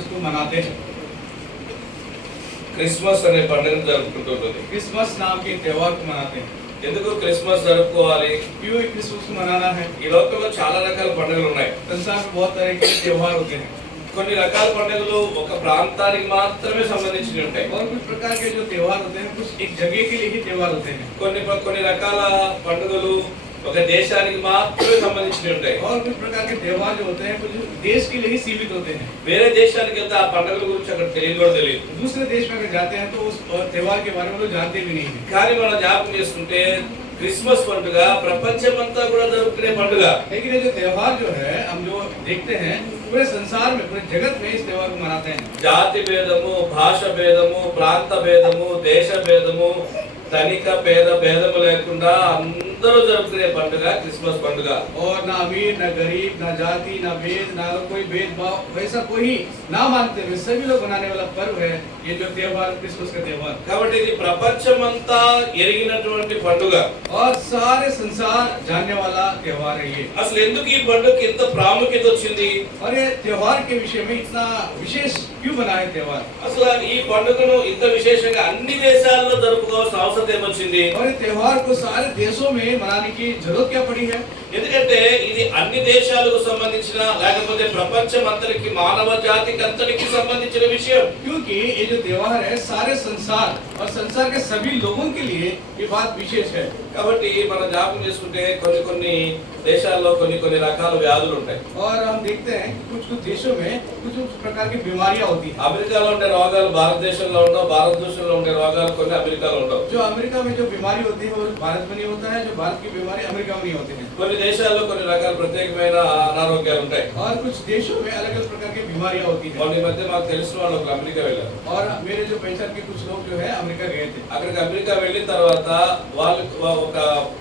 उसको मनाते हैं। క్రిస్మస్ అనే పండుగను జరుపుకుంటుంది. क्रिसमस नाम के त्योहार को मनाते हैं। ఎందుకు క్రిస్మస్ జరుపుకోవాలి? क्यों क्रिसमस को मनाना है? ఈ లోకంలో చాలా రకాల పండుగలు ఉన్నాయి. संसार में बहुत तरह के त्योहार होते हैं। కొన్ని రకాల పండుగలు ఒక ప్రాంతానికి మాత్రమే సంబంధించి ఉంటాయి. और कुछ प्रकार के जो त्योहार होते हैं कुछ एक जगह के लिए ही त्योहार होते हैं। కొన్ని రకాల పండుగలు ఒక దేశానికి మాత్రమే సంబంధించి ఉంటాయి. और कुछ प्रकार के त्योहार जो होते हैं कुछ देश के लिए ही सीमित होते हैं। వేరే దేశానికి వెళ్తే ఆ పండుగల గురించి అక్కడ తెలియదు కూడా తెలియదు. दूसरे देश में अगर जाते हैं तो उस त्योहार के बारे में लोग जानते भी नहीं हैं। కానీ మనం జ్ఞాపకం చేసుకుంటే క్రిస్మస్ పండుగ ప్రపంచమంతా కూడా జరుపుకునే పండుగ. लेकिन ये जो त्योहार जो है हम जो देखते हैं पूरे संसार में पूरे जगत में इस त्योहार को मनाते हैं। జాతి భేదము, భాష భేదము, ప్రాంత భేదము, దేశ భేదము, ధనిక పేద భేదము లేకుండా అందరూ జరుపుకునే పండుగ క్రిస్మస్ పండుగ. और ना अमीर ना गरीब ना जाति ना भेद ना कोई भेदभाव वैसा कोई ना मानते हुए सभी लोग मनाने वाला पर्व है ये जो त्योहार क्रिसमस का त्योहार। కాబట్టి ఇది ప్రపంచమంతా ఎరిగినటువంటి పండుగ. और सारे संसार जानने वाला त्योहार है ये। అసలు ఎందుకు ఈ పండుగకి ఇంత ప్రాముఖ్యత వచ్చింది? और ये त्योहार के विषय में इतना विशेष क्यों बना है त्योहार? అసలు ఈ పండుగను ఇంత విశేషంగా అన్ని దేశాల్లో జరుపుకోవాల్సిన అవసరం ఏమొచ్చింది? और ये त्योहार को सारे देशों में मनाने की जरूरत क्या पड़ी है? ఎందుకంటే ఇది అన్ని దేశాలకు సంబంధించిన లేకపోతే ప్రపంచం అంతటికి మానవ జాతికి అంతటికి సంబంధించిన విషయం. क्योंकि ये जो त्योहार है सारे संसार और संसार के सभी लोगों के लिए ये बात विशेष है। కాబట్టి మనం జ్ఞాపకం చేసుకుంటే కొన్ని దేశాల్లో కొన్ని రకాల వ్యాధులు ఉంటాయి. और हम देखते हैं कि कुछ देशों में कुछ प्रकार की बीमारियां होती हैं। అమెరికాలో ఉండే రోగాలు భారతదేశంలో ఉండవు, భారతదేశంలో ఉండే రోగాలు కొన్ని అమెరికాలో ఉండవు. जो अमेरिका में जो बीमारी होती है वो भारत में नहीं होता है, जो भारत की बीमारी अमेरिका में नहीं होती है। కొన్ని దేశాల్లో కొన్ని రకాల ప్రత్యేకమైన అనారోగ్యాలు ఉంటాయి. और कुछ देशों में अलग अलग प्रकार की बीमारियां होती हैं। మొన్న ఈ మధ్య మాకు తెలిసిన వాళ్ళు ఒక అమెరికా వెళ్ళారు. और मेरे जो पहचान के कुछ लोग जो है अमेरिका गए थे। అక్కడికి అమెరికా వెళ్ళిన తర్వాత వాళ్ళు ఒక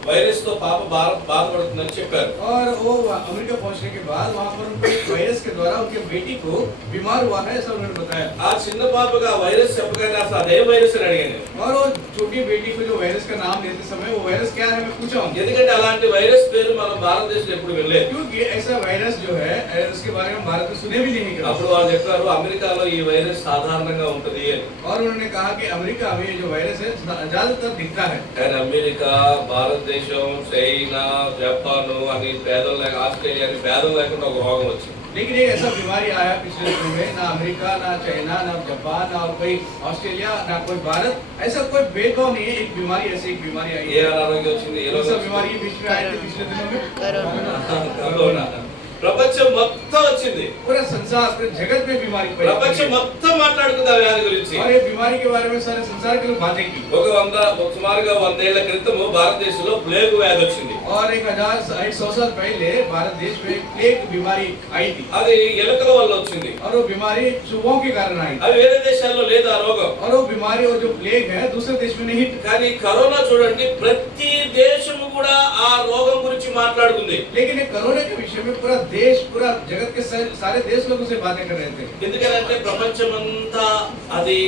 వైరస్ తో పాప బాధపడుతుందని చెప్పారు. और वो अमेरिका पहुंचने के बाद वहां पर उनको एक वायरस के द्वारा उनके बेटी को बीमार हुआ है ऐसा उन्होंने बताया। ఆ చిన్న పాపగా ఆ వైరస్ చెప్పగానే అసలు అదే వైరస్ అని అడిగాను. और वो छोटी बेटी को जो वायरस का नाम देते समय वो वायरस क्या है मैं पूछा हूं। ఎందుకంటే అలాంటి వైరస్ పేరు మనం భారతదేశంలో ఎప్పుడు వినలేదు. क्योंकि ऐसा वायरस जो है उसके बारे में भारत में सुने भी नहीं कभी। అప్పుడు వాళ్ళు చెప్పారు అమెరికాలో ఈ వైరస్ సాధారణంగా ఉంటది అని. और उन्होंने कहा कि अमेरिका में जो वायरस है ज्यादातर दिखता है। కానీ అమెరికా, భారతదేశం, చైనా, జపాన్ అని భేదం లేక ఆస్ట్రేలియా అని భేదం లేకుండా ఒక రోగం వచ్చింది. लेकिन एक ऐसा बीमारी आया पिछले दिनों में, ना अमेरिका ना चाइना ना जापान ना कोई ऑस्ट्रेलिया ना कोई भारत, ऐसा कोई भेदभाव नहीं है। एक बीमारी ऐसी एक बीमारी आई ఏ है। అనారోగ్యం వచ్చింది? ఏ कौन రోగం सा వచ్చింది? बीमारी बीच में आई थी पिछले दिनों में? కరోనా. ప్రపంచం మొత్తం వచ్చింది. पूरा संसार पूरे जगत में बीमारी फैली। ప్రపంచం మొత్తం మాట్లాడుకుంది ఆ వ్యాధి గురించి. और ये बीमारी के बारे में सारे संसार के लोग बातें की। సుమారుగా 100 ఏళ్ల క్రితము భారతదేశంలో ప్లేగ్ వ్యాధి వచ్చింది. और 1100 साल पहले भारत देश में प्लेग बीमारी आई थी। అది ఎలుకల వల్ల వచ్చింది. और वो बीमारी चूहों के कारण आई। అది వేరే దేశాల్లో లేదు ఆ రోగం. और वो बीमारी वो जो प्लेग है दूसरे देश में नहीं। కానీ కరోనా చూడండి ప్రతి దేశము కూడా ఆ రోగం గురించి మాట్లాడుతుంది. लेकिन ये कोरोना के विषय में पूरा देश पूरा जगत के सारे देश लोगों से बातें कर रहे थे। ఎందుకంటే ప్రపంచమంతా అది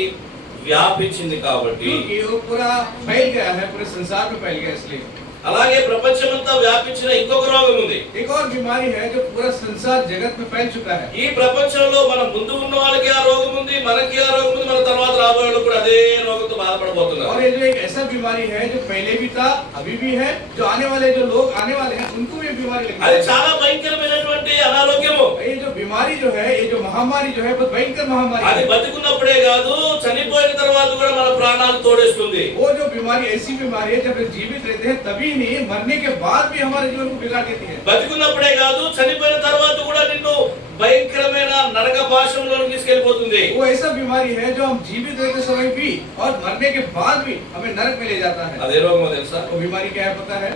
వ్యాపించింది కాబట్టి. क्योंकि वो पूरा फैल गया है, पूरे संसार में फैल गया इसलिए। అలాగే ప్రపంచమంతా వ్యాపించిన ఇంకొక రోగం ఉంది. एक और बीमारी है जो पूरा संसार जगत में फैल चुका है। ఈ ప్రపంచంలో మన ముందు ఉన్న వాళ్ళకి ఆ రోగం ఉంది, మనకి ఆ రోగం ఉంది, మన తర్వాత రాబోయే వాళ్ళు కూడా అదే రోగంతో బాధపడబోతున్నారు. और ये जो एक ऐसा बीमारी है जो पहले भी था अभी भी है, जो आने वाले जो लोग आने वाले हैं उनको भी बीमारी लगेगी। అది చాలా భయంకరమైనటువంటి అనారోగ్యము. ये जो बीमारी जो है ये जो महामारी जो है बहुत भयंकर महामारी అది है। బతికున్నప్పుడే కాదు చనిపోయిన తర్వాత కూడా మన ప్రాణాలు తోడేస్తుంది. वो जो बीमारी ऐसी बीमारी है जब जीवित रहते हैं तभी नहीं, मरने के बाद भी हमारे जीवन को बिगाड़ देती है। బతికున్నప్పుడే కాదు చనిపోయిన తర్వాత కూడా నిన్ను భయంకరమైన నరక భాషంలోకి తీసుకెళ్లిపోతుంది. वो ऐसा बीमारी है जो हम जीवित रहते समय भी और मरने के बाद भी हमें नरक में ले जाता है। అదే రోగమో తెలుసా? वो बीमारी क्या है पता है?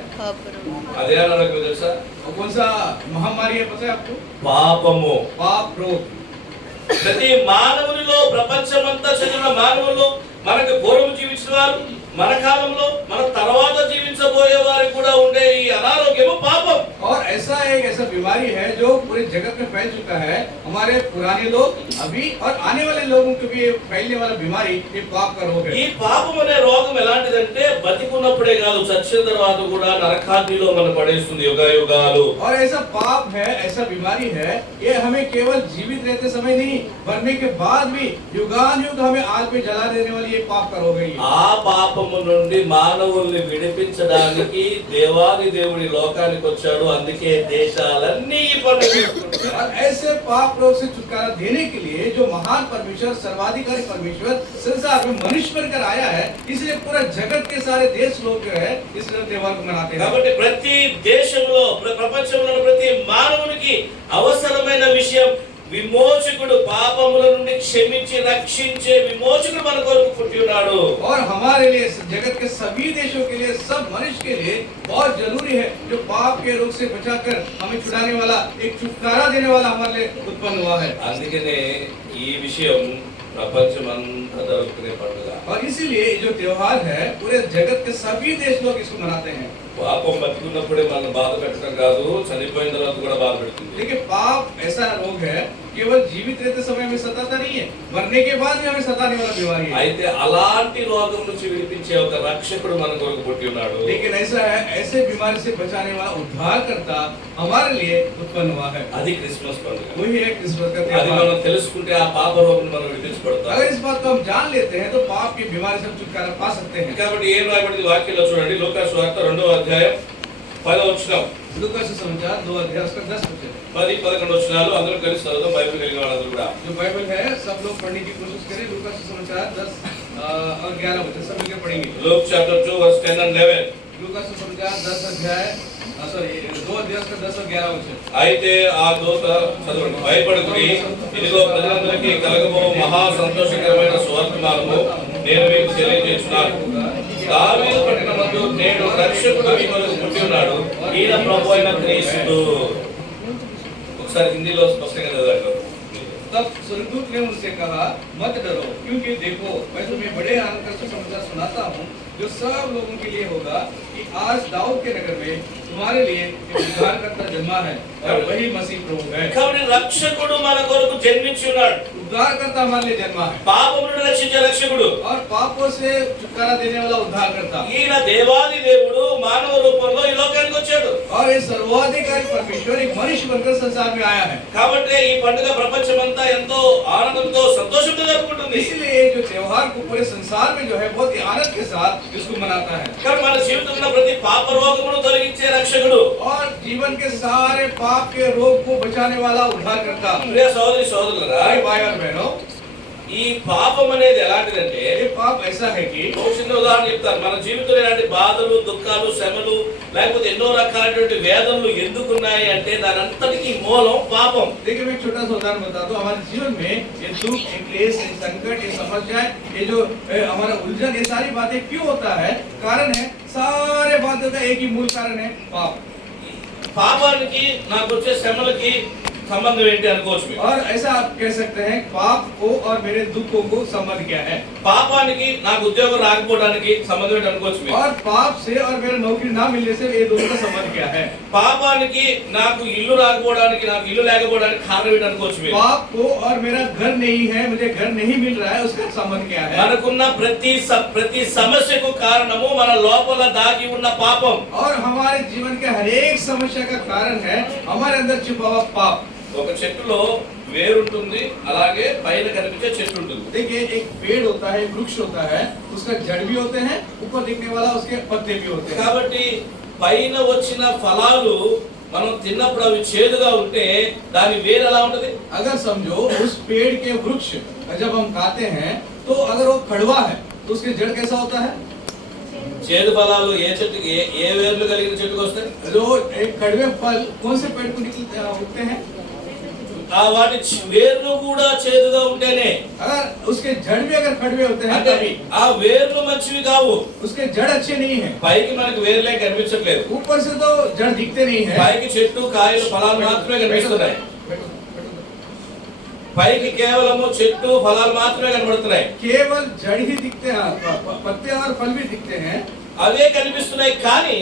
అదే అనారోగ్యం తెలుసా? और कौन सा महामारी है पता है आपको? పాపము. पाप रोग। ప్రతి మానవునిలో ప్రపంచమంతా చదివిన మానవులు మనకు పూర్వం జీవించిన వారు, మన కాలంలో మన తర్వాత జీవించబోయే పుట్టబోయే వారికి కూడా ఉండే ఈ అనారోగ్యము పాపం. और ऐसा बीमारी है जो पूरे जगत में फैल चुका है। हमारे पुराने लोग अभी और आने वाले लोगों को भी ये फैलने वाला बीमारी ये पाप का रोग ఈ है। పాపం అనే రోగం ఎలాంటిదంటే బతికున్నప్పుడే కాదు, చచ్చిన తర్వాత కూడా నరకాగ్నిలో మనం పడేస్తుంది యుగ యుగాలు. और ऐसा पाप है, ऐसा बीमारी है, ये हमें केवल जीवित रहते समय नहीं, मरने के बाद भी युगान युग हमें आग में जला देने वाली ये पाप का रोग है ये। ఆ పాపము నుండి మానవుల్ని విడిపించడానికి దేవాది దేవుడి లోకానికి వచ్చాడు. అందుకే దేశాలన్నీ ఈ పండుగ చేసుకుంటున్నాయి. और ऐसे पाप रोग से छुटकारा देने के लिए जो महान परमेश्वर, सर्वाधिकारी परमेश्वर संसार में मनुष्य बनकर आया है, इसलिए पूरा जगत के सारे देश लोग जो है इस त्योहार को मनाते हैं। కాబట్టి ప్రతి దేశంలో ప్రపంచంలో ప్రతి మానవునికి అవసరమైన విషయం విమోచకుడు, పాపముల నుండి క్షమించి రక్షించే విమోచకుడు మన కొరకు పుట్టి ఉన్నాడు. और हमारे लिए जगत के सभी देशों के लिए, सब मनुष्य के लिए बहुत जरूरी है जो पाप के रोग से बचाकर हमें छुड़ाने वाला, एक छुटकारा देने वाला हमारे लिए उत्पन्न हुआ है। అందుకనే ఈ విషయం ప్రపంచమంతా జరుపుకునే పండుగ. और इसीलिए ये जो त्योहार है पूरे जगत के सभी देश लोग इसको मनाते हैं। పాపం బతికున్నప్పుడే మనం బాధ పెట్టడం కాదు, చనిపోయిన తర్వాత కూడా బాధ పెడుతుంది. देखिए पाप ऐसा रोग है केवल जीवित रहते समय हमें सताता नहीं है, मरने के बाद भी हमें सताने वाला बीमारी है। అయితే అలాంటి రోగం నుంచి విడిపించే ఒక రక్షకుడు మన కొరకు పుట్టి ఉన్నాడు. लेकिन ऐसा है, ऐसे बीमारी से बचाने वाला उद्धारकर्ता हमारे लिए उत्पन्न हुआ है। అది క్రిస్మస్ పండుగ. वही है क्रिसमस का అది त्योहार। మనం తెలుసుకుంటే ఆ పాప రోగం మనం విడిపించబడతాం. अगर इस बात को हम जान लेते हैं तो पाप की बीमारी से हम छुटकारा पा सकते हैं। కాబట్టి ఏం రాయబడింది వాక్యంలో చూడండి. లూకా సువార్త 2వ అధ్యాయం 10వ వచనం. लूका सुसमाचार 2 अध्याय उसका 10 वचन। 10-11 వచనాలు అందరూ కలిసి చదువుదాం. బైబిల్ కలిగిన వాళ్ళందరూ కూడా. जो बाइबल है सब लोग पढ़ने की कोशिश करें। लूका सुसमाचार 10 और 11 वचन सब मिलकर पढ़ेंगे। Luke chapter 2 verse 10 and 11. लूका सुसमाचार 10 अध्याय 2 अध्याय उसका 10 और 11 वचन। అయితే ఆ దూత చదవండి. భయపడకుడి, ఇదిగో ప్రజలందరికీ కలగబో మహా సంతోషకరమైన సువర్తమానము నేను మీకు తెలియజేస్తున్నాను. దావీదు పట్టణమందు నేడు రక్షకుడు మీ కొరకు పుట్టి ఉన్నాడు. ఈయన ప్రభు అయిన క్రీస్తు. ఒకసారి హిందీలో స్పష్టంగా చదవండి. तब स्वर्गदूत ने उनसे कहा, मत डरो, क्योंकि देखो मैं तुम्हें बड़े आनंद का समाचार सुनाता हूँ जो सब लोगों के लिए होगा कि आज दाऊद के नगर में तुम्हारे लिए एक उद्धारकर्ता जन्मा है और वही मसीह प्रभु है। కాబట్టి రక్షకుడు మన కొరకు జన్మించి ఉన్నాడు. उद्धारकर्ता हमारे लिए जन्मा है పాపం నుండి రక్షించే రక్షకుడు. और पापों से छुटकारा देने वाला उद्धारकर्ता। ఈయన దేవాది దేవుడు మానవ రూపంలో ఈ లోకానికి వచ్చాడు. और ये सर्वाधिकारी परमेश्वर एक मनुष्य बनकर संसार में आया है। కాబట్టి ఈ పండుగ ప్రపంచమంతా ఎంతో ఆనందంతో సంతోషంతో జరుపుకుంటుంది. इसलिए ये जो त्योहार को पूरे संसार में जो है बहुत ही आनंद के साथ इसको मनाता है। కానీ మన జీవితంలో ప్రతి పాప రోగమును తొలగించే రక్షకుడు. और जीवन के सारे पाप के रोग को बचाने वाला उद्धारकर्ता। ప్రియ సోదరి సోదరులారా, भाई और बहनों, ఈ పాపం అనేది ఎలాంటిదంటే ये पाप ऐसा है कि ఒక చిన్న ఉదాహరణ చెప్తాను. మన జీవితంలో ఇలాంటి బాధలు, దుఃఖాలు, శ్రమలు, లేకపోతే ఎన్నో రకాలైనటువంటి వేదనలు ఎందుకున్నాయి అంటే దాని అంతటికి మూలం పాపం. देखिए मैं एक छोटा सा उदाहरण बता दूं। हमारे जीवन में ये दुख, ये क्लेश, ये संकट, ये समस्याएं, ये जो हमारा उलझन, ये सारी बातें क्यों होता है? कारण है, सारे बातों का एक ही मूल कारण है पाप। పాపానికి నాకు వచ్చే శ్రమలకి సంబంధం ఏంటి అనుకోవచ్చు మీరు. और ऐसा आप कह सकते हैं पाप को और मेरे दुखों को संबंध क्या है? పాపానికి నాకు ఉద్యోగం రాకపోవడానికి సంబంధం ఏంటి అనుకోవచ్చు మీరు. और पाप से और मेरा नौकरी ना मिलने से ये दोनों का संबंध क्या है? పాపానికి నాకు ఇల్లు రాకపోవడానికి, నాకు ఇల్లు లేకపోవడానికి కారణం ఏంటి అనుకోవచ్చు మీరు. पाप को और मेरा घर नहीं है, मुझे घर नहीं मिल रहा है, उसका संबंध क्या है? మనకున్న ప్రతి సమస్యకు కారణము మన లోపల దాగి ఉన్న పాపం. और हमारे जीवन के हर एक समस्या का कारण है हमारे अंदर छुपा हुआ पाप। ఒక చెట్టులో వేరు ఉంటుంది, అలాగే పైన కనిపించే చెట్టు ఉంటుంది. देखिए एक पेड़ होता है, वृक्ष होता है, उसका जड़ भी होते हैं, ऊपर दिखने वाला उसके पत्ते भी होते हैं। కాబట్టి పైన వచ్చిన ఫలాలు మనం తిన్నప్పుడు అవి చేదుగా ఉంటే దాని వేరు ఎలా ఉంటది? अगर समझो उस पेड़ के वृक्ष जब हम खाते हैं तो अगर वो कड़वा है तो उसके जड़ कैसा होता है? చేదు ఫలాలు ఏ చెట్టుకి ఏ వేర్లు కలిగిన చెట్టుకు వస్తాయి? जो एक कड़वे फल कौन से पेड़ को उगते हैं? ఆ వాటి వేర్లు కూడా చేదుగా ఉంటేనే, अगर उसके जड़ भी अगर कड़वे होते हैं అంటే तभी ఆ వేర్లు మంచివి కావు. उसके जड़ अच्छे नहीं है। పైకి మనకు వేర్లే కనిపించట్లేదు. ऊपर से तो जड़ दिखते नहीं है। పైకి చెట్టు, కాయలు, ఫలాలు మాత్రమే కనిపిస్తున్నాయి. పైకి కేవలము చెట్టు, ఫలాలు మాత్రమే కనబడుతున్నాయి. केवल जड़ ही दिखते हैं, पत्ते और फल भी दिखते हैं, అవే కనిపిస్తున్నాయి కానీ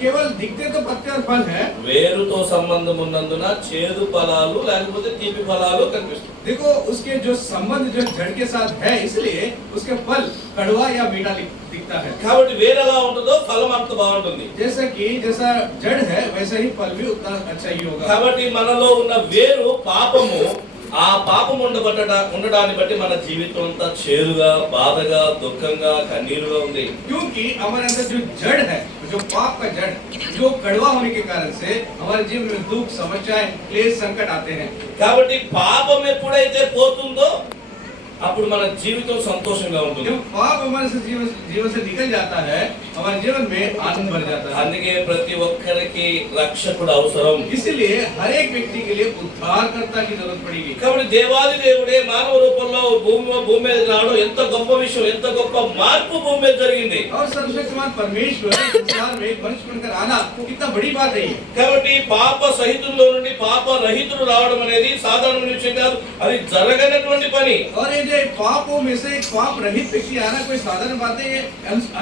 केवल दिखते तो पत्ते और फल है। వేరుతో సంబంధం ఉన్నందున చేదు ఫలాలు లేకపోతే తీపి ఫలాలు కనిపిస్తాయి. देखो उसके जो संबंध जो जड़ के साथ है, इसलिए उसके फल कड़वा या मीठा दिखता है। కాబట్టి వేరు ఎలా ఉంటుందో ఫలం అంత బాగుంటుంది. जैसा जड़ है वैसा ही फल भी उतना अच्छा ही होगा। కాబట్టి మనలో ఉన్న వేరు పాపము, ఆ పాపం ఉండడాన్ని బట్టి మన జీవితం అంతా చేదుగా, బాధగా, దుఃఖంగా, కన్నీరుగా ఉంది. क्योंकि हमारे अंदर जो जड़ है, जो पाप का जड़, जो कड़वा होने के कारण से हमारे जीवन में दुख, समस्याएं, क्लेश, संकट आते हैं। కాబట్టి పాపం ఎప్పుడైతే పోతుందో అప్పుడు మన జీవితం సంతోషంగా ఉంటుంది. जब पाप हमारे से जीवन से निकल जाता है, हमारे जीवन में आनंद भर जाता है। అందుకే ప్రతి ఒక్కరికి రక్షకుడు అవసరం. इसलिए हर एक व्यक्ति के लिए उद्धारकर्ता की जरूरत पड़ेगी। కాబట్టి దేవాది దేవుడే మానవ రూపంలో భూమి మీద రావడం ఎంత గొప్ప విషయం, ఎంత గొప్ప మార్పు భూమి మీద జరిగింది. और सर्वशक्तिमान परमेश्वर संसार में मनुष्य बनकर आना कितना बड़ी बात है। కాబట్టి పాప సహితుల్లో నుండి పాప రహితుడు రావడం అనేది సాధారణ విషయం కాదు, అది జరగనటువంటి పని. और ये पापों में से एक पाप रहित व्यक्ति आना कोई साधारण बात है, ये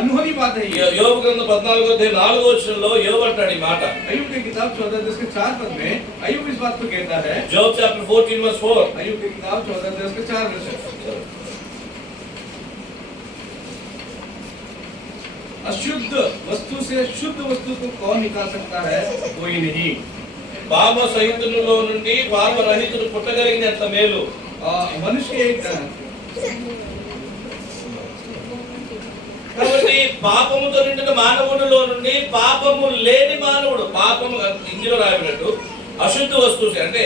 अनहोनी बात है। యోబు గ్రంథం 14:4 యోబు అంటాడు ఈ మాట. अय्यूब की किताब 14:4 में अय्यूब इस बात को कहता है। Job chapter 14:4. अय्यूब की किताब 14:4 अशुद्ध वस्तु से शुद्ध वस्तु को कौन निकाल सकता है? कोई नहीं। పాప సహితులలో నుండి పాప రహితుడు పుట్టగలిగినంత మేలు. मनुष्य एक కాబట్టి పాపముతో నిండిన మానవుడిలో నుండి పాపము లేని మానవుడు, పాపము ఇందులో రాయబడినట్టు అశుద్ధ వస్తువు అంటే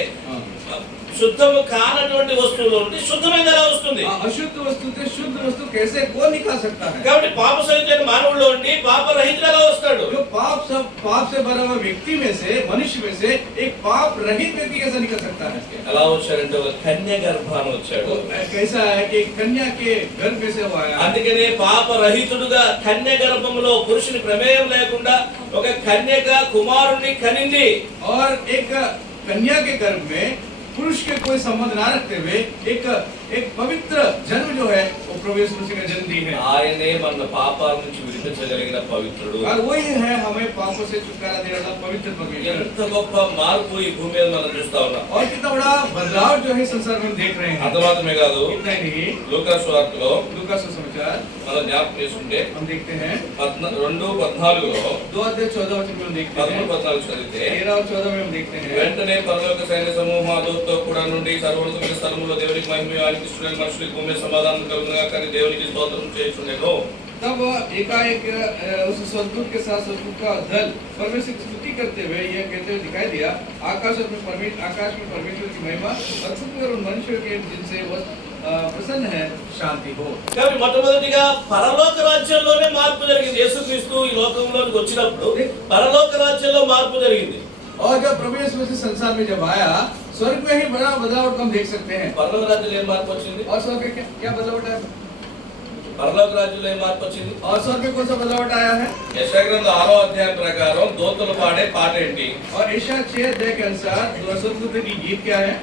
శుద్ధము కానటువంటి వస్తువులో నుండి శుద్ధమైన ఎలా వస్తుంది? अशुद्ध वस्तु से शुद्ध वस्तु कैसे कौन निकाल सकता है? కాబట్టి పాప సహితుడైన మానవుడిలో నుండి పాప రహితుడు ఎలా వస్తాడు? जो पाप से भरा हुआ व्यक्ति में से, मनुष्य में से एक पाप रहित व्यक्ति कैसे निकल सकता है? ఎలా వచ్చాడంటే ఒక కన్య గర్భాన వచ్చాడు. कैसा है कि कन्या के गर्भ में से हुआ है। అందుకనే పాప రహితుడుగా కన్య గర్భంలో పురుషుని ప్రమేయం లేకుండా ఒక కన్యక కుమారుణ్ణి కనింది. और एक कन्या के गर्भ में पुरुष के कोई संबंध ना रखते हुए एक पवित्र जन्म जो है वो प्रभु यीशु मसीह का जन्म दी है। ఆయనే మన పాపాల నుంచి విడిపించగలిగిన పవిత్రుడు. और वही है हमें पापों से छुटकारा देने वाला पवित्र परमेश्वर। ఎంత గొప్ప మార్పు ఈ భూమి మీద మనం చూస్తా ఉన్నాం. और कितना बड़ा बदलाव जो है संसार में देख रहे हैं। అంత మాత్రమే కాదు, इतना ही नहीं, లూకా సువార్తలో लूका सुसमाचार మనం జ్ఞాపకం చేసుకుంటే हम देखते हैं 2:14 2:14 में हम देखते हैं, 13-14 చదివితే 13 और 14 में हम देखते हैं। వెంటనే పరలోక సైన్య సమూహం ఆ దూతతో కూడా నుండి సర్వోన్నతమైన స్థలములో దేవునికి మహిమ ఇష్టమైన మనుషులకు భూమి సమాధానం కలుగునుగా కానీ దేవునికి స్తోత్రం చేయుచుండెను. तब एकाएक उस स्वर्गदूत के साथ स्वर्गदूत का दल परमेश्वर की स्तुति करते हुए यह कहते हुए दिखाई दिया, आकाश में परमेश्वर की महिमा और पृथ्वी और उन मनुष्यों के जिनसे वह प्रसन्न है शांति हो। కాబట్టి మొట్టమొదటిగా పరలోక రాజ్యంలోనే మార్పు జరిగింది. యేసుక్రీస్తు ఈ లోకంలోకి వచ్చినప్పుడు పరలోక రాజ్యంలో మార్పు జరిగింది. और जब प्रभु यीशु मसीह संसार में जब आया, स्वर्ग में ही बड़ा बदलाव हम देख सकते हैं। పరలోక రాజ్యంలో ఏం మార్పు వచ్చింది? और स्वर्ग में क्या बदलाव है? పరలోక రాజ్యంలో ఏం మార్పు వచ్చింది? और स्वर्ग में कौन सा बदलाव आया है? యెషయా గ్రంథం 6వ అధ్యాయం ప్రకారం దూతలు పాడే పాట ఏంటి? और यशायाह 6 के अनुसार स्वर्गदूत की गीत क्या है?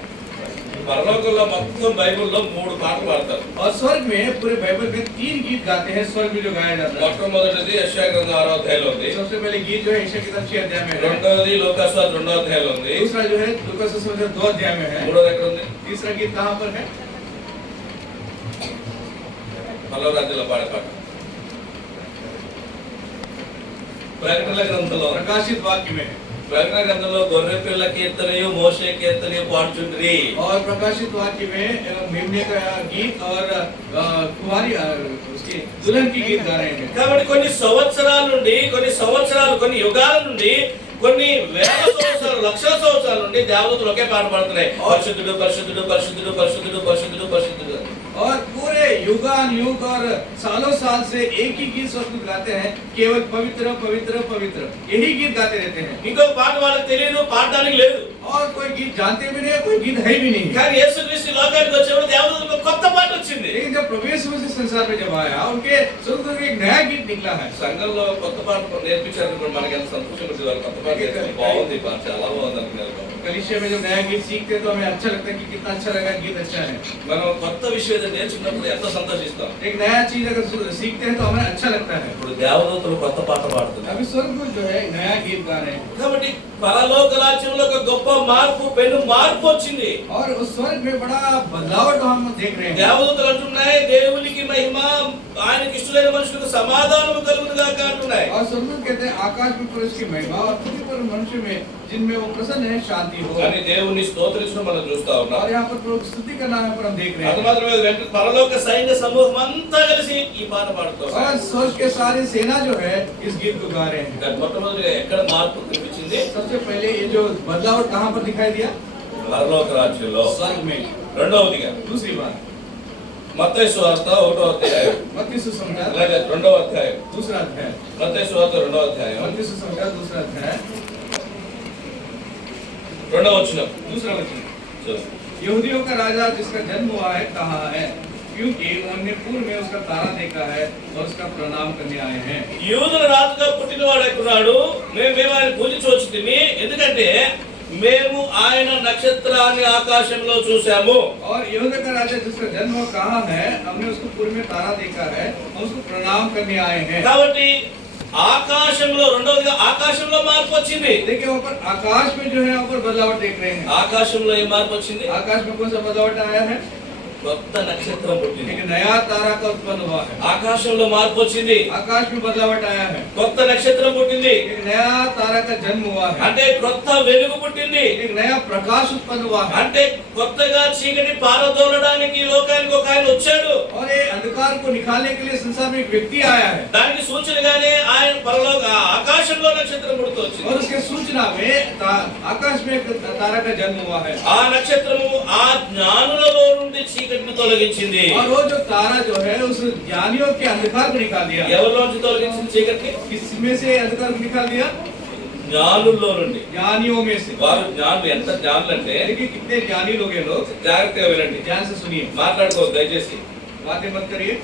పరలోకంలో మొత్తం బైబిల్లో 3 పాటలు పాడతారు. और स्वर्ग में पूरे बाइबल में 3 गीत गाते हैं, स्वर्ग में जो गाया जाता है। మొట్టమొదటిది యెషయా గ్రంథం 6వ అధ్యాయంలో ఉంది. सबसे पहले गीत जो है यशायाह की किताब 6 अध्याय में है। రెండోది లూకా సువార్త 2వ అధ్యాయంలో ఉంది. दूसरा जो है लूका सुसमाचार 2 अध्याय में है। మూడోది ఎక్కడ ఉంది? तीसरा गीत कहाँ पर है? పరలోక రాజ్యంలో పాడే పాట ప్రకటన గ్రంథంలో, प्रकाशित वाक्य में है। ప్రకటన గ్రంథంలో గొర్రె పిల్ల కీర్తనయు మోషే కీర్తనయు పాడుచుండ్రి. और प्रकाशित वाक्य में मेमने का गीत और कुमारी उसकी दुल्हन की गीत गा रहे हैं। కాబట్టి కొన్ని సంవత్సరాల నుండి కొన్ని యుగాల నుండి కొన్ని వేల సంవత్సరాలు లక్షల సంవత్సరాల నుండి దేవదూతలు ఒకే పాట పాడుతున్నాయి, పరిశుద్ధుడు పరిశుద్ధుడు పరిశుద్ధుడు పరిశుద్ధుడు పరిశుద్ధుడు పరిశుద్ధుడు. और पूरे युगान युग और सालों साल से एक ही गीत स्वर्गदूत गाते हैं, केवल पवित्र पवित्र पवित्र यही गीत गाते रहते हैं। ఇంకో పాట వాళ్ళకి తెలియదు, పాడడానికి లేదు. और कोई गीत जानते भी नहीं है, कोई गीत है भी नहीं। కానీ యేసుక్రీస్తు లోకానికి వచ్చినప్పుడు దేవదూతలకు కొత్త పాట వచ్చింది. लेकिन जब प्रभु यीशु मसीह संसार में जब आया, उनके स्वर्गदूत में एक नया गीत निकला है। సంఘంలో కొత్త పాట నేర్పించారు, మనకి ఎంత సంతోషం ఉంటుంది. వాళ్ళు కొత్త పాట నేర్చుకుని బాగుంది, పాట చాలా బాగుంది అనుకున్నారు. कलीसिया में जब नया गीत सीखते हैं तो हमें अच्छा लगता है कि कितना अच्छा लगा, गीत अच्छा है। మనం కొత్త విషయం ఏదో నేర్చుకున్నప్పుడు ఎంతో సంతోషిస్తాం. एक नया चीज अगर सीखते हैं तो हमें अच्छा लगता है। ఇప్పుడు దేవదూతలు కొత్త పాట పాడుతున్నారు. अभी स्वर्गदूत जो है नया गीत गा रहे हैं। కాబట్టి పరలోక రాజ్యంలో ఒక గొప్ప మార్పు, పెను మార్పు వచ్చింది. और उस स्वर्ग में बड़ा बदलाव हम देख रहे हैं। దేవదూతలు అంటున్నాయి దేవునికి మహిమ, ఆయనకి ఇష్టమైన మనుషులకు సమాధానం కలుగును గాక అంటున్నాయి. और स्वर्गदूत कहते हैं आकाश में पुरुष की महिमा और पृथ्वी पर मनुष्य में जिनमें वो प्रसन्न है शांति हो। అని దేవుని స్తోత్రించడం మనం చూస్తా ఉన్నాం. और यहाँ पर प्रभु की स्तुति करना है पर हम देख रहे అది हैं। మాత్రమే కాదు, వెంటనే పరలోక సైన్య సమూహం అంతా కలిసి ఈ పాట పాడుతారు. और स्वर्ग के सारी सेना जो है इस गीत को गा रहे हैं। మొట్టమొదటిగా ఎక్కడ మార్పు కనిపించింది? सबसे पहले ये जो बदलाव कहाँ पर दिखाई दिया? పరలోక రాజ్యంలో. स्वर्ग में। రెండవదిగా दूसरी बात మత్తయి సువార్త 1వ అధ్యాయం, मत्ती सुसमाचार అలాగే 2వ అధ్యాయం, दूसरा अध्याय। మత్తయి సువార్త 2వ అధ్యాయం मत्ती सुसमाचार दूसरा अध्याय 2వ వచనం. दूसरा वचन। यहूदियों का राजा जिसका जन्म हुआ है कहाँ है? क्योंकि उन्होंने पूर्व में उसका तारा देखा है और उसका प्रणाम करने आए हैं। యూదుల రాజుగా పుట్టినవాడు ఎక్కడున్నాడు? మేము ఆయన పూజించి వచ్చింది. ఎందుకంటే మేము ఆయన నక్షత్రాన్ని ఆకాశంలో చూసాము. और यहूदा का राजा जिसका जन्म हुआ कहाँ है? हमने उसको पूर्व में तारा देखा है और उसको प्रणाम करने आए हैं। కాబట్టి ఆకాశంలో, రెండవదిగా ఆకాశంలో మార్పు వచ్చింది. देखिए वहाँ पर आकाश में जो है वहाँ पर बदलावट देख रहे हैं। ఆకాశంలో ఏ మార్పు వచ్చింది? आकाश में कौन सा बदलावट आया है? కొత్త నక్షత్రం పుట్టింది. एक नया तारा का उत्पन्न हुआ है। ఆకాశంలో మార్పు వచ్చింది. आकाश में बदलावट आया है। కొత్త నక్షత్రం పుట్టింది. एक नया तारा का जन्म हुआ है। అంటే కొత్త వెలుగు పుట్టింది. एक नया प्रकाश उत्पन्न हुआ है। అంటే కొత్తగా చీకటి పారదోలడానికి లోకానికి ఒక ఆయన వచ్చాడు. और ये अंधकार को निकालने के लिए संसार में एक व्यक्ति आया है। దానికి సూచనగానే ఆయన పరలోక ఆకాశంలో నక్షత్రం పుడుతూ వచ్చింది. और उसके सूचना में आकाश में एक तारा का जन्म हुआ है। ఆ నక్షత్రము ఆ జ్ఞానులలో నుండి చీకటిని తొలగించింది. और वो जो तारा जो है उस ज्ञानियों के अंधकार को निकाल दिया। ఎవరిలోంచి తొలగించింది చీకటిని? किसमें से अंधकार को निकाल दिया? జ్ఞానుల్లో నుండి. ज्ञानियों में से। వారు జ్ఞానులు. ఎంత జ్ఞానులు అంటే, देखिए कितने ज्ञानी लोग हैं। लोग జాగ్రత్తగా వినండి, ध्यान से सुनिए, మాట్లాడుకోవద్దు దయచేసి. बातें मत करिए।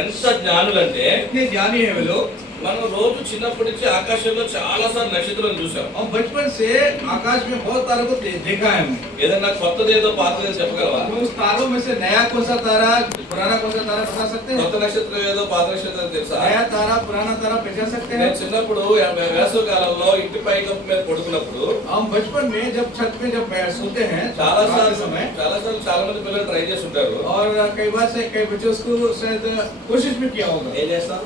ఎంత జ్ఞానులు అంటే, कितने ज्ञानी है वे लोग। మనం రోజు చిన్నప్పటి నుంచి ఆకాశంలో చాలా సార్లు నక్షత్రాలు చూసాం. और बचपन से आकाश में बहुत तारों को देखा है हमने। ఏదన్నా కొత్తదేదో పాతదేదో చెప్పగలవా? तो उस तारों में से नया कौन सा तारा, पुराना कौन सा तारा बता सकते हैं? కొత్త నక్షత్రం ఏదో పాత నక్షత్రం తెలుసా? नया तारा पुराना तारा पहचान सकते हैं? నేను చిన్నప్పుడు వేసవి కాలంలో ఇంటి పై కప్పు మీద పడుకున్నప్పుడు हम बचपन में जब छत पे जब सोते हैं చాలా रात సార్లు के समय, చాలా మంది పిల్లలు ట్రై చేసి ఉంటారు. और कई बार से कई बच्चे उसको शायद कोशिश भी किया होगा। ఏం చేస్తాం?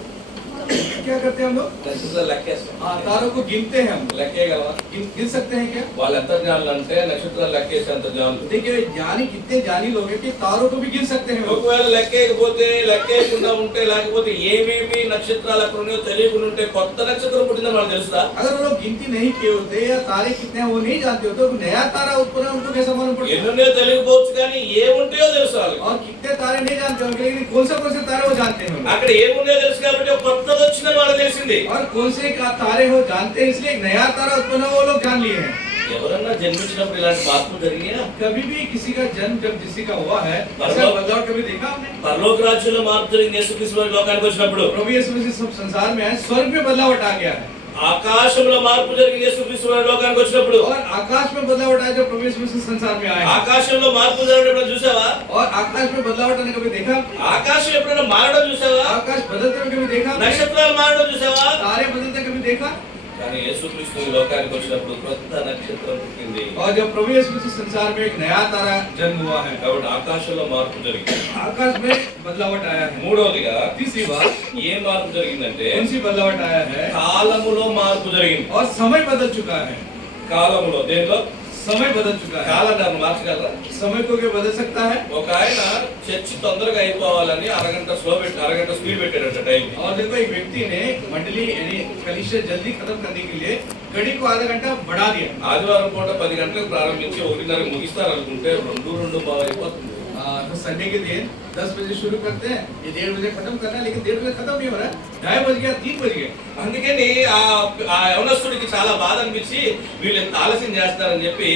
क्या करते हैं हम लोग? నక్షత్రాలు లెక్కేస్తాం. हाँ, तारों को गिनते हैं हम। లెక్కేయగలవా? गिन सकते हैं क्या? వాళ్ళు ఎంత జ్ఞానులు అంటే నక్షత్రాలు లెక్కేసేంత జ్ఞానులు. देखिए ज्ञानी कितने ज्ञानी लोग हैं कि तारों को भी गिन सकते हैं लोग। ఒకవేళ లెక్కేయకపోతే, లెక్కేయకుండా ఉంటే, లేకపోతే ఏమేమి నక్షత్రాలు అక్కడ ఉన్నాయో తెలియకుండా ఉంటే కొత్త నక్షత్రం పుట్టిందని మనకు తెలుసా? अगर वो लोग गिनती नहीं किए होते या तारे कितने हैं वो नहीं जानते होते तो नया तारा उत्पन्न उनको कैसा मालूम पड़ता? ఎన్నున్నాయో తెలియకపోవచ్చు కానీ ఏముంటాయో తెలుసు వాళ్ళకి. और कितने तारे नहीं जानते होंगे लेकिन कौन से तारे वो जानते हैं। అక్కడ ఏమున్నాయో తెలుసు కాబట్టి ఒక కొత్తది వచ్చిందని వాళ్ళకి తెలిసింది. और कौन से का तारे हो जानते हैं इसलिए एक नया तारा उत्पन्न हुआ वो लोग जान लिए हैं। ఎవరన్నా జన్మించినప్పుడు ఇలాంటి మార్పులు జరిగినాయా? कभी भी किसी का जन्म जब किसी का हुआ है ऐसा बदलाव कभी देखा हमने? పరలోక రాజ్యంలో మార్పు జరిగింది. యేసుక్రీస్తు వారు లోకానికి వచ్చినప్పుడు प्रभु यीशु मसीह सब संसार में है, स्वर्ग में बदलावट आ गया है। ఆకాశంలో మార్పు జరిగింది. యేసుక్రీస్తు వారు లోకానికి వచ్చినప్పుడు और आकाश में बदलावट आया जब प्रभु यीशु मसीह संसार में आए। ఆకాశంలో మార్పు జరగడం చూసావా? और आकाश में बदलावट आने कभी देखा? ఆకాశం ఎప్పుడైనా మారడం చూసావా? आकाश बदलते हुए कभी देखा? నక్షత్రాలు మారడం చూసావా? तारे बदलते कभी देखा? కానీ యేసుక్రీస్తు ఈ లోకానికి వచ్చినప్పుడు కొత్త నక్షత్రం పుట్టింది. और जब प्रभु यीशु मसीह संसार में एक नया तारा जन्म हुआ है, కాబట్టి ఆకాశంలో మార్పు జరిగింది. आकाश में बदलावट आया है। మూడవదిగా तीसरी बात ఏ మార్పు జరిగిందంటే कौन सी बदलावट आया है? కాలములో మార్పు జరిగింది. और समय बदल चुका है। కాలములో దేనిలో? समय बदल चुका है। కాలాన్ని మార్చగలరా? समय को क्या बदल सकता है? ఒక ఆయన చర్చి తొందరగా అయిపోవాలని అరగంట స్పీడ్ పెట్టాడంట టైం. और देखो एक व्यक्ति ने मंडली यानी कलीसिया जल्दी खत्म करने के लिए घड़ी को आधा घंटा बढ़ा दिया। ఆదివారం పూట 10 గంటలకు ప్రారంభించి 1:30కి ముగిస్తారు అనుకుంటే 2:02 అయిపోతుంది. तो संडे के दिन 10 बजे शुरू करते हैं, ये 1:30 बजे खत्म करना है, लेकिन 1:30 बजे खत्म नहीं हो रहा है, 2:30 बज गया, 3 बज गए। అందుకని ఆ యవనస్తుడికి చాలా బాధ అనిపించి వీళ్ళు ఎంత ఆలస్యం చేస్తారని చెప్పి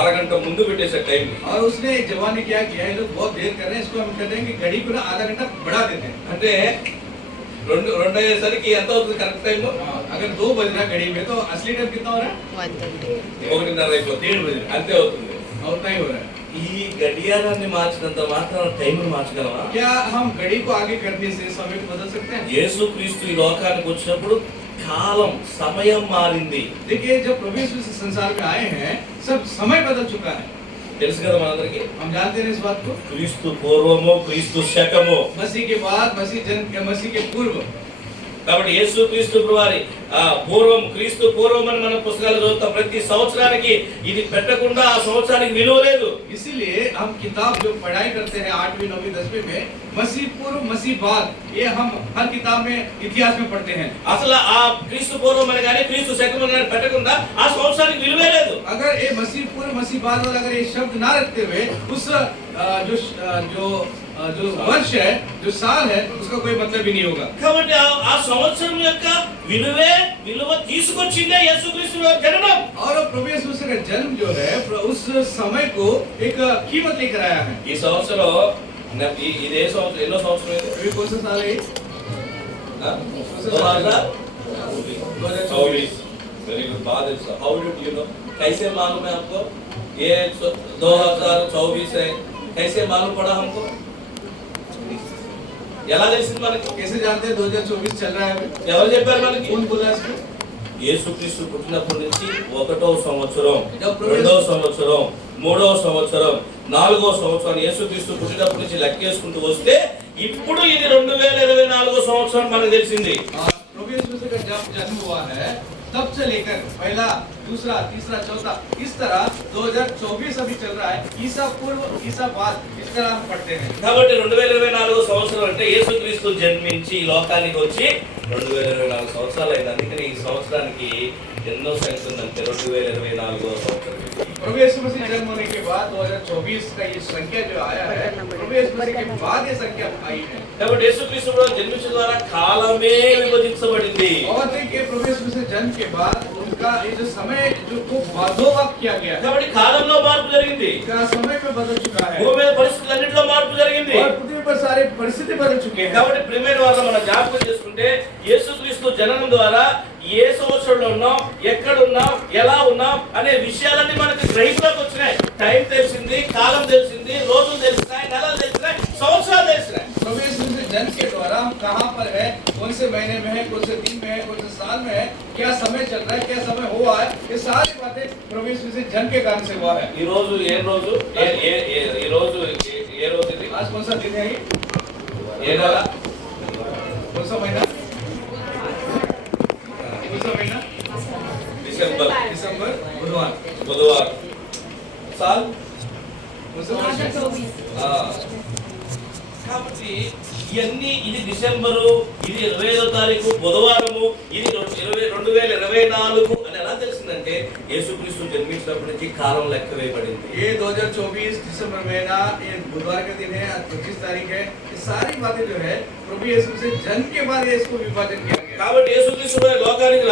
అరగంట ముందు పెట్టేసే టైం. और उसने जवान ने क्या किया, ये लोग बहुत देर कर रहे हैं, इसको हम कहते हैं कि घड़ी को ना आधा घंटा बढ़ा देते हैं। అంటే రెండు అయ్యేసరికి ఎంత అవుతుంది కరెక్ట్ టైం? अगर 2 बज रहा घड़ी में तो असली टाइम कितना हो रहा है? 1:30. 1:30 అయిపోతుంది. 1:30 बज रहा అంతే అవుతుంది. है, उतना ही हो रहा है। ఈ గడియారాన్ని మార్చినంత మాత్రం టైం మార్చగలమా? क्या हम घड़ी को आगे करने से समय को बदल सकते हैं? యేసుక్రీస్తు ఈ లోకానికి వచ్చినప్పుడు కాలం సమయం మారింది. देखिए जब प्रभु यीशु इस संसार में आए हैं सब समय बदल चुका है। తెలుసు కదా మనందరికీ? हम जानते हैं इस बात को। క్రీస్తు పూర్వము క్రీస్తు శకము. मसीह के बाद, मसीह जन्म, मसीह के पूर्व। కాబట్టి యేసుక్రీస్తు వారి పూర్వం క్రీస్తు పూర్వం అని మన పుస్తకాలు చదువుతాం. ప్రతి సంవత్సరానికి ఇది పెట్టకుండా ఆ సంవత్సరానికి విలువ లేదు. इसीलिए हम किताब जो पढ़ाई करते हैं 8वीं 9वीं 10वीं में मसीह पूर्व मसीह बाद ये हम हर किताब में इतिहास में पढ़ते हैं। అసలు ఆ క్రీస్తు పూర్వం అని కానీ క్రీస్తు శకం అని కానీ పెట్టకుండా ఆ సంవత్సరానికి విలువే లేదు. अगर ये मसीह पूर्व मसीह बाद वाला अगर ये शब्द ना रखते हुए उस जो वर्ष है, जो साल है, उसका कोई मतलब ही नहीं होगा। కాబట్టి ఆ సంవత్సరం యొక్క విలువ తీసుకొచ్చిందే యేసుక్రీస్తు వారి జననం. और प्रभु यीशु मसीह का जन्म जो है उस समय को एक कीमत लेकर आया है। ఈ సంవత్సరం ఇదే సంవత్సరం ఎన్నో సంవత్సరం ఇది? अभी कौन सा साल है ये? 2024. Very good. बात है. How did you know? कैसे मालूम है आपको? ये 2024 है. कैसे मालूम पड़ा हमको? ఎలా తెలిసింది మనకి? कैसे जानते हैं 2024 चल रहा है अभी? ఎవరు చెప్పారు మనకి? कौन बोला इसको? యేసుక్రీస్తు పుట్టినప్పటి నుంచి 1వ సంవత్సరం, 2వ సంవత్సరం, 3వ సంవత్సరం, 4వ సంవత్సరం యేసుక్రీస్తు పుట్టినప్పటి నుంచి లెక్కేసుకుంటూ వస్తే ఇప్పుడు ఇది 2024 సంవత్సరం మనకు తెలిసింది. प्रभु यीशु मसीह का जब जन्म हुआ है तब से लेकर पहला, दूसरा, तीसरा, चौथा इस तरह 2024 अभी चल रहा है। ईसा पूर्व, ईसा बाद, इस तरह हम पढ़ते हैं। కాబట్టి 2024 సంవత్సరం అంటే యేసుక్రీస్తు జన్మించి ఈ లోకానికి వచ్చి 2024 సంవత్సరాలు అయింది. అందుకని ఈ సంవత్సరానికి ఎన్నో సంఖ్య ఉందంటే 2024 సంవత్సరం. प्रभु यीशु मसीह जन्म होने के बाद 2024 का ये संख्या जो आया है, प्रभु यीशु मसीह के बाद ये संख्या आई है। కాబట్టి యేసుక్రీస్తు కూడా జన్మించడం ద్వారా కాలమే విభజించబడింది. और देखिए प्रभु यीशु मसीह जन्म के बाद उनका ये जो समय जो खूब बाधोवक किया गया है, కాబట్టి కాలంలో మార్పు జరిగింది. क्या समय में बदल चुका है భూమి మీద పరిస్థితులన్నింటిలో మార్పు జరిగింది. और पृथ्वी पर सारे परिस्थिति बदल चुके हैं। కాబట్టి ప్రిమేర్ వాళ్ళ మనం జ్ఞాపకం చేసుకుంటే యేసుక్రీస్తు జననం ద్వారా ఏ సంవత్సరంలో ఉన్నాం, ఎక్కడ ఉన్నాం, ఎలా ఉన్నాం అనే విషయాలన్నీ మనకి గ్రహింపులోకి వచ్చినాయి. టైం తెలిసింది, కాలం తెలిసింది, రోజులు తెలిసినాయి, నెలలు తెలిసినాయి, సంవత్సరాలు తెలిసినాయి. प्रभु यीशु मसीह जन्म के द्वारा हम कहाँ पर है, कौन से महीने में है, कौन से दिन में है, कौन से साल में है, क्या समय चल रहा है, क्या समय हुआ है, ये सारी बातें प्रभु यीशु मसीह जन्म के कारण से हुआ है। ఈ రోజు ఏ రోజు ఏ రోజు ఇది? आज कौन सा दिन है ये? ఏ నెల? कौन सा महीना? कौन सा महीना? డిసెంబర్, दिसंबर, बुधवार। బుధవారం. సాల్ कौन सा महीना? కాబట్టి ఇవన్నీ ఇది డిసెంబరు, ఇది 25వ తారీఖు బుధవారము, ఇది 2024 అని ఎలా తెలిసిందంటే యేసుక్రీస్తు జన్మించినప్పటి నుంచి కాలం లెక్క వేయబడింది. ये 2024 दिसंबर महीना, ये बुधवार का दिन है, आज 25 तारीख है। ये सारी बातें जो है प्रभु यीशु मसीह जन्म के बाद इसको विभाजन किया गया। కాబట్టి యేసుక్రీస్తు లోకానికి